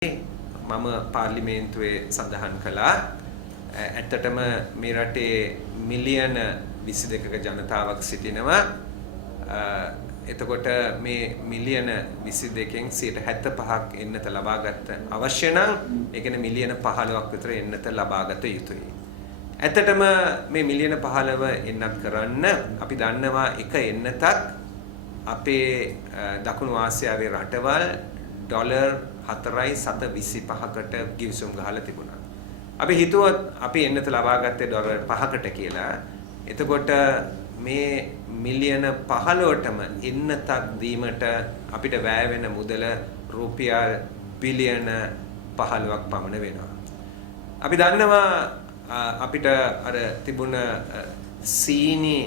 මම පාර්ලිමේන්තුවේ සඳහන් කළා ඇත්තටම මේ රටේ මිලියන 22ක ජනතාවක් සිටිනවා. එතකොට මේ මිලියන 22කින් 75ක් එන්නත ලබාගත් අවශ්‍ය නම් ඒ කියන්නේ මිලියන 15ක් විතර එන්නත ලබාගත යුතුයි. ඇත්තටම මේ මිලියන 15 එන්නත් කරන්න අපි දන්නවා එක එන්නතක් අපේ දකුණු ආසියාවේ රටවල් ඩොලර් 4.25කට ගිවිසුම් ගහලා තිබුණා. අපි හිතුවත් අපි එන්නත ලබා ගත්තේ ඩොලර් 5කට කියලා. එතකොට මේ මිලියන 15ටම එන්නතක් දීමට අපිට වැය වෙන මුදල රුපියල් බිලියන 15ක් පමණ වෙනවා. අපි දන්නවා අපිට අර තිබුණ සීනි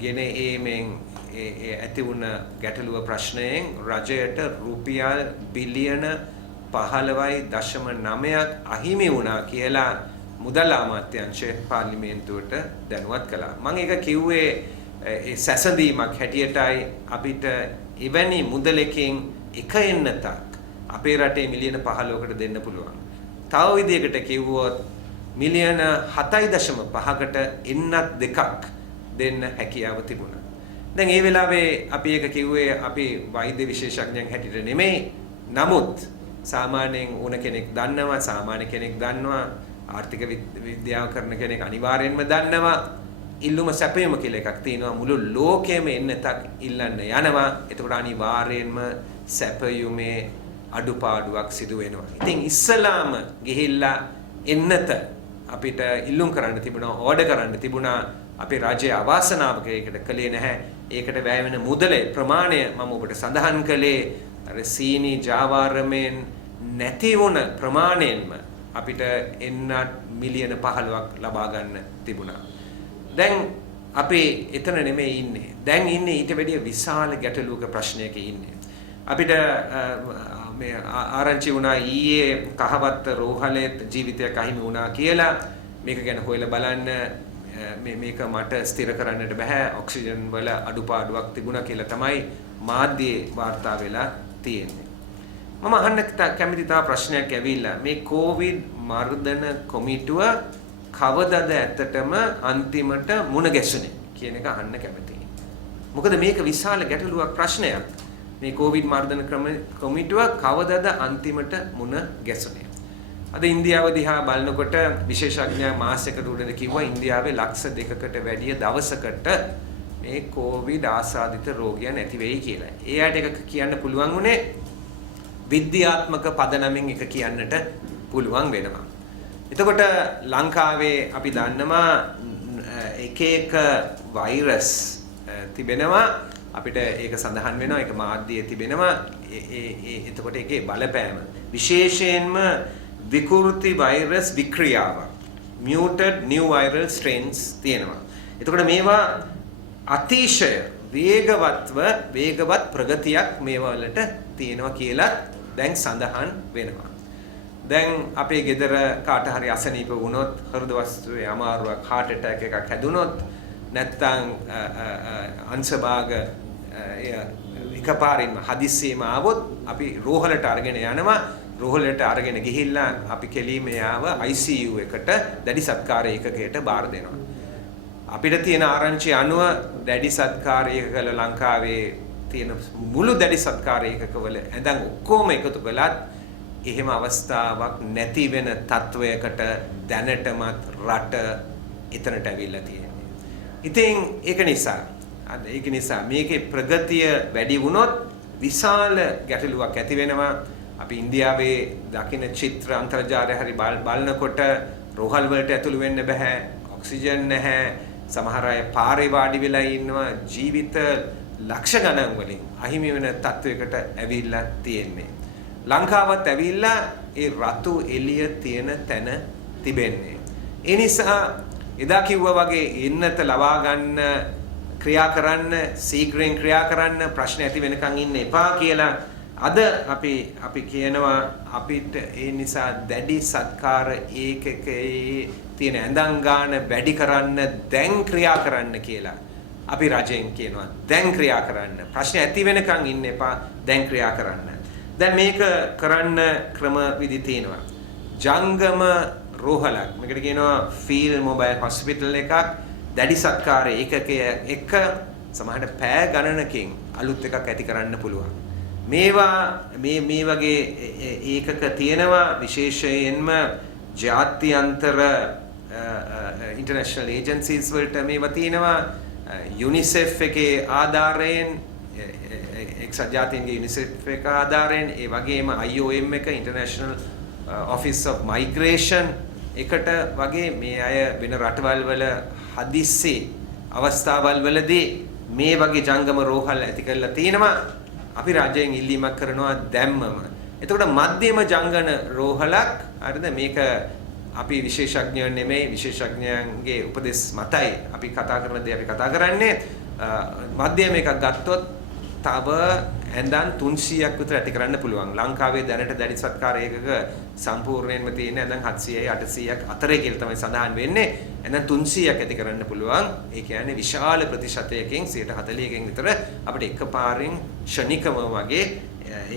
ගෙන ඒමෙන් ඇති වුණ ගැටලුව ප්‍රශ්නයෙන් රජයට රුපියල් බිලියන 15.9ක් අහිමි වුණා කියලා මුදල් අමාත්‍යාංශය පාර්ලිමේන්තුවට දැනුවත් කළා. මම ඒක කිව්වේ ඒ සැසඳීමක් හැටියටයි අපිට එවැනි මුදලකින් එක එන්නතක් අපේ රටේ මිලියන 15කට දෙන්න පුළුවන්. තව විදිහකට කිව්වොත් මිලියන 7.5කට එන්නත් දෙකක් දෙන්න හැකියාව තිබුණා. දැන් මේ වෙලාවේ අපි ඒක කිව්වේ අපි වෛද්‍ය විශේෂඥයන් හැටියට නෙමෙයි. නමුත් සාමාන්‍යයෙන් ඕන කෙනෙක් දන්නවා, සාමාන්‍ය කෙනෙක් දන්නවා, ආර්ථික විද්‍යාව කරන කෙනෙක් අනිවාර්යෙන්ම දන්නවා ඉල්ලුම සැපයීම කියලා එකක් තියෙනවා. මුළු ලෝකෙම එන්නතක් ඉල්ලන්න යනවා. එතකොට අනිවාර්යෙන්ම සැපයීමේ අඩුපාඩුවක් සිදු වෙනවා. ඉතින් ඉස්සලාම ගිහිල්ලා එන්නත අපිට ඉල්ලුම් කරන්න තිබුණා, ඕඩර් කරන්න තිබුණා. අපේ රාජ්‍ය අවාසනාවකයකට කළේ නැහැ. ඒකට වැය වෙන මුදලේ ප්‍රමාණය මම ඔබට සඳහන් කළේ අර සීනි ජාවාරමෙන් නැති වුණ ප්‍රමාණයෙන්ම අපිට එන්නත් මිලියන 15ක් ලබා ගන්න තිබුණා. දැන් අපි එතන නෙමෙයි ඉන්නේ. දැන් ඉන්නේ ඊට වැඩිය විශාල ගැටලුවක ප්‍රශ්නයක ඉන්නේ. අපිට මේ ආරංචි වුණා ඊයේ කහවත්ත රෝහලේ ජීවිතයක් අහිමි වුණා කියලා. මේක ගැන හොයලා බලන්න මේක මට ස්ථිර කරන්නට බෑ. ඔක්සිජන් වල අඩුපාඩුවක් තිබුණා කියලා තමයි මාධ්‍යයේ වාර්තා වෙලා තියෙන්නේ. මම අහන්න කැමති තව ප්‍රශ්නයක් ඇවිල්ලා මේ කොවිඩ් මර්ධන කොමිටුව කවදද ඇත්තටම අන්තිමට මුණ ගැසුනේ කියන එක අහන්න කැමතියි. මොකද මේක විශාල ගැටලුවක් ප්‍රශ්නයක්. මේ කොවිඩ් මර්ධන කොමිටුව කවදද අන්තිමට මුණ ගැසුනේ? අද ඉන්දියාව දිහා බලනකොට විශේෂඥයා මාසයකට උඩට කිව්වා ඉන්දියාවේ ලක්ෂ 2කට වැඩිය දවසකට මේ කොවිඩ් ආසාදිත රෝගියන් ඇති වෙයි කියලා. ඒ අයට එක කියන්න පුළුවන් උනේ විද්‍යාත්මක පදනමින් එක කියන්නට පුළුවන් වෙනවා. එතකොට ලංකාවේ අපි දන්නවා එක එක වෛරස් තිබෙනවා. අපිට ඒක සඳහන් වෙනවා. ඒක මාධ්‍යයේ තිබෙනවා. එතකොට ඒකේ බලපෑම විශේෂයෙන්ම විකෘති virus වික්‍රියාව muted new viral strains තියෙනවා. එතකොට මේවා අතිශය වේගවත් ප්‍රගතියක් මේවා වලට තියෙනවා කියලා දැන් සඳහන් වෙනවා. දැන් අපේ ගෙදර කාට හරි අසනීප වුණොත්, හෘද වස්තුවේ අමාරුවක්, heart attack එකක් හැදුනොත්, නැත්නම් අංශභාග එකපාරින්ම හදිස්සියෙම ආවොත් අපි රෝහලට අරගෙන යනවා. රෝහලට අරගෙන ගිහිල්ලා අපි කෙලිම යාව ICU එකට දැඩි සත්කාර ඒකකයට බාර දෙනවා. අපිට තියෙන ආරංචි අනුව දැඩි සත්කාර ඒකකවල ලංකාවේ තියෙන මුළු දැඩි සත්කාර ඒකකවල ඇඳන් ඔක්කොම එකතු කළත් එහෙම අවස්ථාවක් නැති වෙන තත්වයකට දැනටමත් රට එතනට ඇවිල්ලා තියෙන්නේ. ඉතින් ඒක නිසා මේකේ ප්‍රගතිය වැඩි වුණොත් විශාල ගැටලුවක් ඇති වෙනවා. අපි ඉන්දියාවේ දකින චිත්‍ර අන්තර්ජාලය හරි බලනකොට රෝහල් වලට ඇතුළු වෙන්න බෑ, ඔක්සිජන් නැහැ, සමහර අය පාරේ වාඩි වෙලා ඉන්නවා, ජීවිත ලක්ෂ ගණන් වලින් අහිමි වෙන තත්වයකට ඇවිල්ලා තියෙන්නේ. ලංකාවත් ඇවිල්ලා ඒ රතු එළිය තියෙන තැන තිබෙන්නේ. ඒ නිසා එදා කිව්වා වගේ එන්නත ලබා ගන්න ක්‍රියා කරන්න, ශීඝ්‍රයෙන් ක්‍රියා කරන්න, ප්‍රශ්න ඇති වෙනකන් ඉන්න එපා කියලා අද අපි කියනවා අපිට ඒ නිසා දැඩි සත්කාර ඒකකයේ තියෙන ඇඳන් ගන්න වැඩි කරන්න දැන් ක්‍රියා කරන්න කියලා අපි රජෙන් කියනවා. දැන් ක්‍රියා කරන්න. ප්‍රශ්න ඇති වෙනකන් ඉන්න එපා, දැන් ක්‍රියා කරන්න. දැන් මේක කරන්න ක්‍රම විදි තියෙනවා. ජංගම රෝහලක්. මේකට කියනවා ෆීල්ඩ් මොබයිල් හොස්පිටල් එකක්. දැඩි සත්කාර ඒකකය එක සමහරට පෑ ගණනකින් අලුත් එකක් ඇති කරන්න පුළුවන්. මේවා මේ වගේ ඒකක තියෙනවා විශේෂයෙන්ම ජාත්‍යන්තර ඉන්ටර්නැෂනල් ඒජන්සීස් වලට මේවා තියෙනවා. UNICEF එකේ ආධාරයෙන් එක්සත් ජාතීන්ගේ UNICEF එක ආධාරයෙන් ඒ වගේම IOM එක International Office of Migration එකට වගේ මේ අය වෙන රටවල් වල හදිස්සි අවස්ථාවල් වලදී මේ වගේ ජංගම රෝහල් ඇති කරලා තිනවා. අපි රාජ්‍යයෙන් ඉල්ලීමක් කරනවා දැම්මම. එතකොට මධ්‍යම ජංගන රෝහලක් හරිද මේක අපි විශේෂඥයන් නෙමෙයි විශේෂඥයන්ගේ උපදෙස් මතයි අපි කතා කරන දේ අපි කතා කරන්නේ මධ්‍යම එකක් ගත්තොත් තව ඇඳන් 300ක් විතර ඇති කරන්න පුළුවන්. ලංකාවේ දැනට දැඩි සත්කාර ඒකක සම්පූර්ණයෙන්ම තියෙන ඇඳන් 700යි 800ක් අතරේ කියලා තමයි සඳහන් වෙන්නේ. ඇඳන් 300ක් ඇති කරන්න පුළුවන්. ඒ කියන්නේ විශාල ප්‍රතිශතයකින් 40%කින් විතර අපිට එකපාරින් ෂණිකම වගේ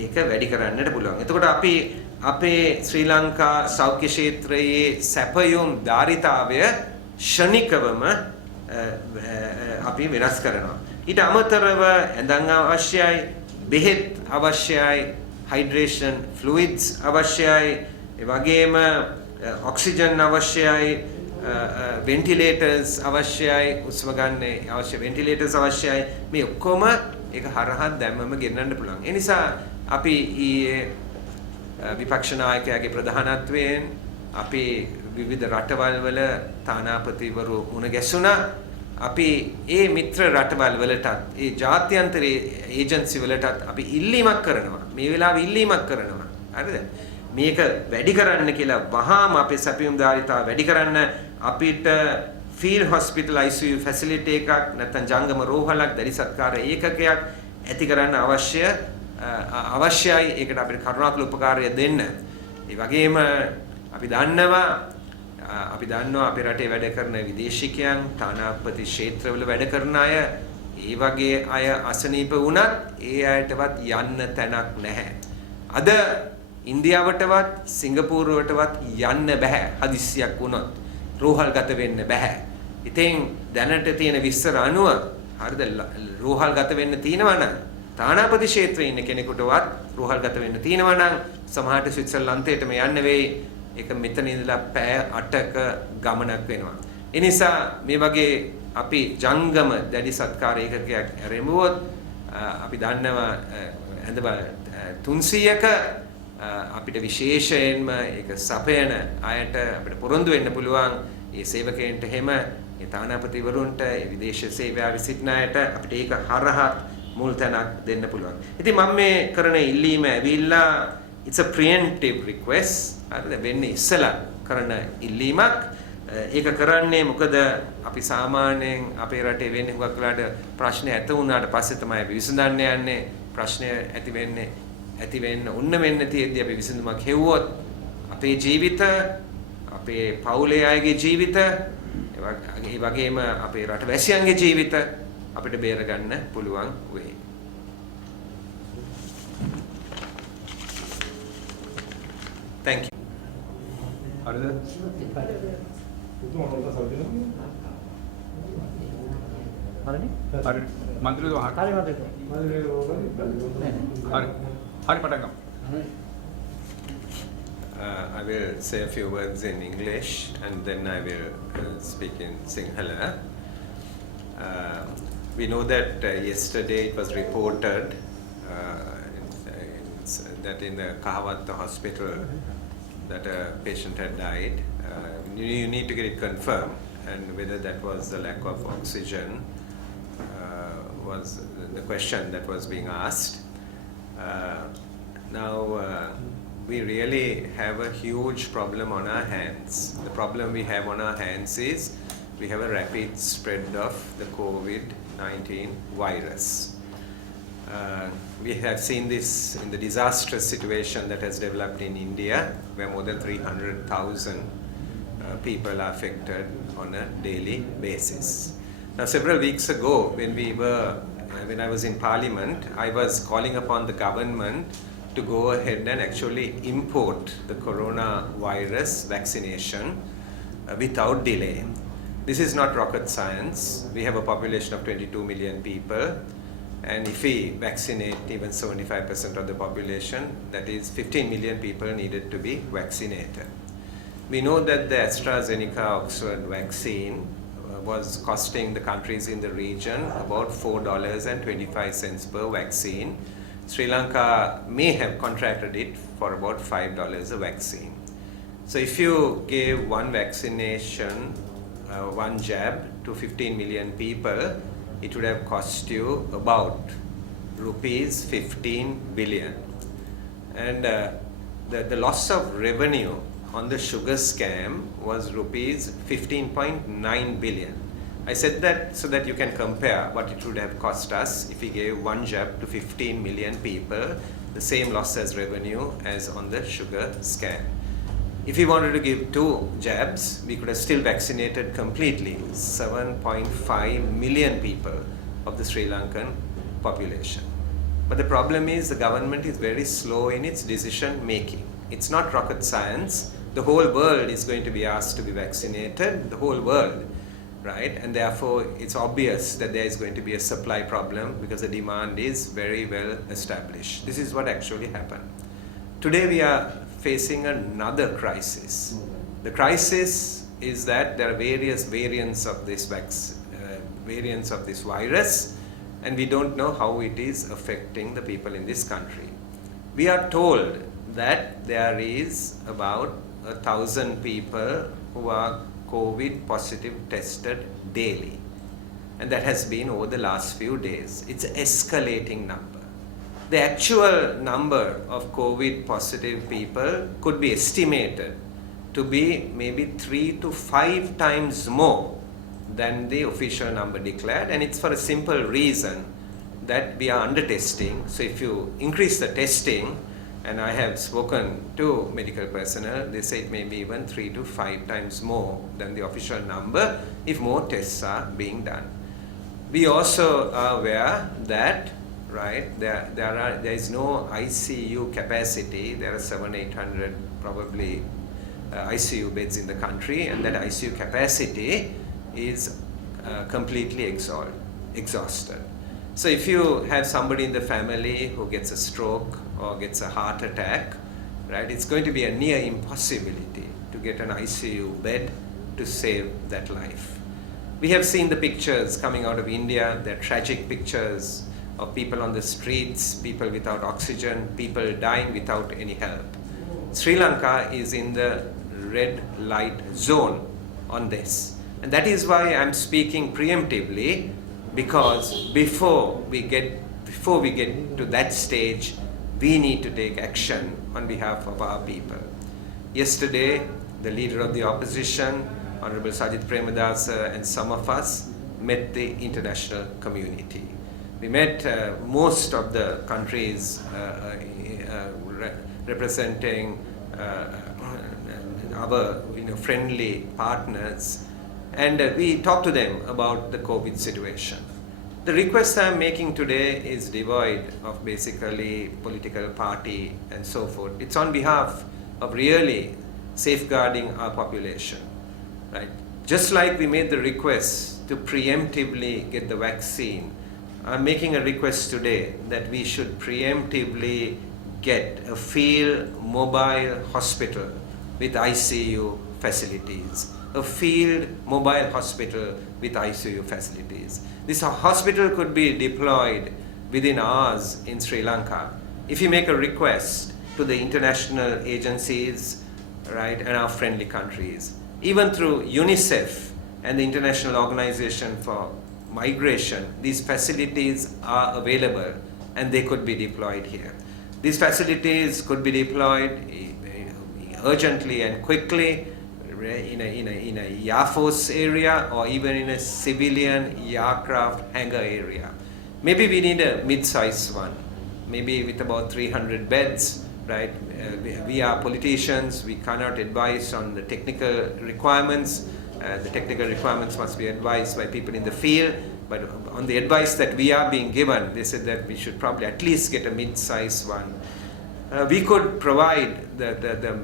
ඒක වැඩි කරන්නට පුළුවන්. එතකොට අපි අපේ ශ්‍රී ලංකා සෞඛ්‍ය ක්ෂේත්‍රයේ සැපයුම් ධාරිතාවය ෂණිකවම අපි වෙනස් කරනවා. ඊට අමතරව ඇඳන් අවශ්‍යයි, බෙහෙත් අවශ්‍යයි, හයිඩ්‍රේෂන් ෆ්ලුයිඩ්ස් අවශ්‍යයි, ඒ වගේම ඔක්සිජන් අවශ්‍යයි, වෙන්ටිලේටර්ස් අවශ්‍යයි, උස්ම ගන්න අවශ්‍ය වෙන්ටිලේටර්ස් අවශ්‍යයි. මේ ඔක්කොම ඒක හරහා දැම්මම ගෙන්නන්න පුළුවන්. ඒ නිසා අපි ඊයේ විපක්ෂ නායකයාගේ ප්‍රධානත්වයෙන් අපි විවිධ රටවල් වල තානාපතිවරු මුණ ගැසුණා. අපි ඒ මිත්‍ර රටවල් වලටත් ඒ ජාත්‍යන්තර ඒජන්සි වලටත් අපි ඉල්ලීමක් කරනවා. මේ වෙලාවේ ඉල්ලීමක් කරනවා. හරිද? මේක වැඩි කරන්න කියලා වහාම අපේ සැපයුම් ධාරිතාව වැඩි කරන්න අපිට ෆීල්ඩ් හොස්පිටල් ICU ෆැසිලිටි එකක් නැත්නම් ජංගම රෝහලක් දැඩි සත්කාර ඒකකයක් ඇති කරන්න අවශ්‍යයි. ඒකට අපිට කරුණාකර උපකාරය දෙන්න. ඒ වගේම අපි දන්නවා අපේ රටේ වැඩ කරන විදේශිකයන් තානාපති ක්ෂේත්‍රවල වැඩ කරන අය ඒ වගේ අය අසනීප වුණත් ඒ අයටවත් යන්න තැනක් නැහැ. අද ඉන්දියාවටවත් සිංගප්පූරුවටවත් යන්න බෑ. හදිස්සියක් වුණොත් රෝහල්ගත වෙන්න බෑ. ඉතින් දැනට තියෙන විස්තර අනුව හරිද රෝහල්ගත වෙන්න තියෙනවා නම් තානාපති ක්ෂේත්‍රයේ ඉන්න කෙනෙකුටවත් රෝහල්ගත වෙන්න තියෙනවා නම් සමහරට ස්විට්සර්ලන්තයටම යන්න වෙයි. ඒක මෙතන ඉඳලා පැය 8ක ගමනක් වෙනවා. ඒ නිසා මේ වගේ අපි ජංගම දැඩි සත්කාර ඒකකයක් ආරම්භුවොත් අපි දන්නවා ඇඳ 300ක අපිට විශේෂයෙන්ම ඒක සපයන අයට අපිට පොරොන්දු වෙන්න පුළුවන්. මේ සේවකයන්ට හැම ඒ තානාපතිවරුන්ට ඒ විදේශ සේවාවේ සිටින අයට අපිට ඒක හරහා මුල් තැනක් දෙන්න පුළුවන්. ඉතින් මම මේ කරන ඉල්ලීම ඇවිල්ලා it's a preemptive request. හරිද? වෙන්නේ ඉස්සලා කරන ඉල්ලීමක්. ඒක කරන්නේ මොකද අපි සාමාන්‍යයෙන් අපේ රටේ වෙන්නේ හුඟක් වෙලාට ප්‍රශ්න ඇත වුණාට පස්සේ තමයි අපි විසඳන්න යන්නේ. ප්‍රශ්නය ඇති වෙන්න උන්න වෙන්න තියෙද්දි අපි විසඳුමක් හෙව්වොත් අපේ ජීවිත, අපේ පවුලේ අයගේ ජීවිත, ඒ වගේම අපේ රටවැසියන්ගේ ජීවිත අපිට බේර ගන්න පුළුවන් වෙයි. Thank you. හරිද? හරිනේ? හරි. මන්ත්‍රීතුමා හරි පටන් ගමු. I will say a few words in English and then I will speak in Sinhala. We know that yesterday it was reported that in the Kahawatha hospital that a patient had died. You need to get it confirmed and whether that was the lack of oxygen was the question that was being asked. Now we really have a huge problem on our hands. The problem we have on our hands is we have a rapid spread of the COVID-19 virus. We have seen this in the disastrous situation that has developed in India, where more than 300,000 people are affected on a daily basis. Now, several weeks ago, when I was in Parliament, I was calling upon the government to go ahead and actually import the coronavirus vaccination without delay. This is not rocket science. We have a population of 22 million people, and if we vaccinate even 75% of the population, that is 15 million people needed to be vaccinated. We know that the AstraZeneca Oxford vaccine was costing the countries in the region about $4.25 per vaccine. Sri Lanka may have contracted it for about $5 a vaccine. So if you gave one vaccination, one jab to 15 million people, it would have cost you about rupees 15 billion. And the loss of revenue on the sugar scam was rupees 15.9 billion. I said that so that you can compare what it would have cost us if we gave one jab to 15 million people, the same loss as revenue as on the sugar scam. If we wanted to give 2 jabs, we could have still vaccinated completely 7.5 million people of the Sri Lankan population. But the problem is the government is very slow in its decision making. It's not rocket science. The whole world is going to be asked to be vaccinated, the whole world, right? And therefore it's obvious that there is going to be a supply problem because the demand is very well established. This is what actually happened. Today we are facing another crisis. The crisis is that there are various variants of this virus, and we don't know how it is affecting the people in this country. We are told that there is about 1,000 people who are COVID positive tested daily, and that has been over the last few days. It's an escalating number. The actual number of COVID positive people could be estimated to be maybe 3 to 5 times more than the official number declared, and it's for a simple reason that we are under testing. So if you increase the testing, and I have spoken to medical personnel, they say it may be even 3 to 5 times more than the official number if more tests are being done. We also are aware that there is no ICU capacity. There are 700-800 probably ICU beds in the country, and that ICU capacity is completely exhausted. So if you have somebody in the family who gets a stroke or gets a heart attack, right, it's going to be a near impossibility to get an ICU bed to save that life. We have seen the pictures coming out of India. They're tragic pictures of people on the streets, people without oxygen, people dying without any help. Sri Lanka is in the red light zone on this. And that is why I'm speaking preemptively, because before we get to that stage, we need to take action on behalf of our people. Yesterday, the leader of the opposition, Honorable Sajith Premadasa, and some of us met the international community. We met most of the countries representing our friendly partners, and we talked to them about the COVID situation. The request I'm making today is devoid of basically political party and so forth. It's on behalf of really safeguarding our population, right? Just like we made the request to preemptively get the vaccine, I'm making a request today that we should preemptively get a field mobile hospital with ICU facilities. A field mobile hospital with ICU facilities. This hospital could be deployed within hours in Sri Lanka. If you make a request to the international agencies, right, and our friendly countries, even through UNICEF and the International Organization for Migration, these facilities are available and they could be deployed here. These facilities could be deployed urgently and quickly in a Air Force area or even in a civilian aircraft hangar area. Maybe we need a mid-size one, maybe with about 300 beds, right? We are politicians, we cannot advise on the technical requirements. The technical requirements must be advised by people in the field, but on the advice that we are being given, they said that we should probably at least get a mid-size one. we could provide the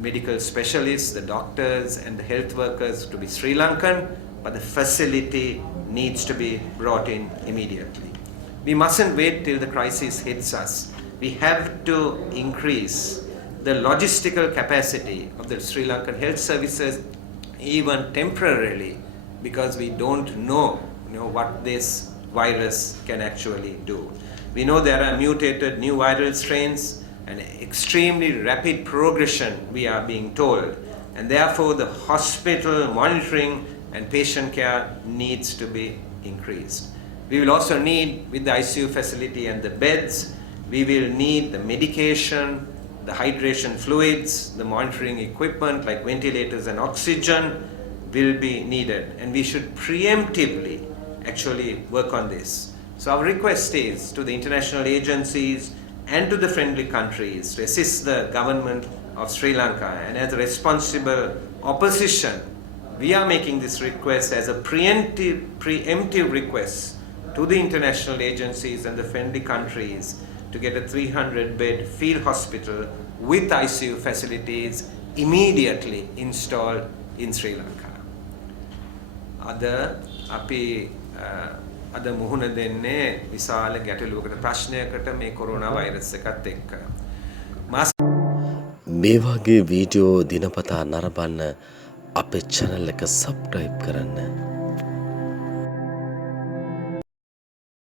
medical specialists, the doctors, and the health workers to be Sri Lankan, but the facility needs to be brought in immediately. We mustn't wait till the crisis hits us. We have to increase the logistical capacity of the Sri Lankan health services, even temporarily, because we don't know, what this virus can actually do. We know there are mutated new viral strains and extremely rapid progression, we are being told, and therefore the hospital monitoring and patient care needs to be increased. We will also need, with the ICU facility and the beds, we will need the medication, the hydration fluids, the monitoring equipment like ventilators and oxygen will be needed, and we should preemptively actually work on this. So our request is to the international agencies and to the friendly countries to assist the government of Sri Lanka, and as a responsible opposition, we are making this request as a preemptive request to the international agencies and the friendly countries to get a 300-bed field hospital with ICU facilities immediately installed in Sri Lanka. අද මුහුණ දෙන්නේ විශාල ගැටලුවකට ප්‍රශ්නයකට මේ corona virus එකත් එක්ක. මේ වගේ video දිනපතා නරඹන්න අපේ channel එක subscribe කරන්න.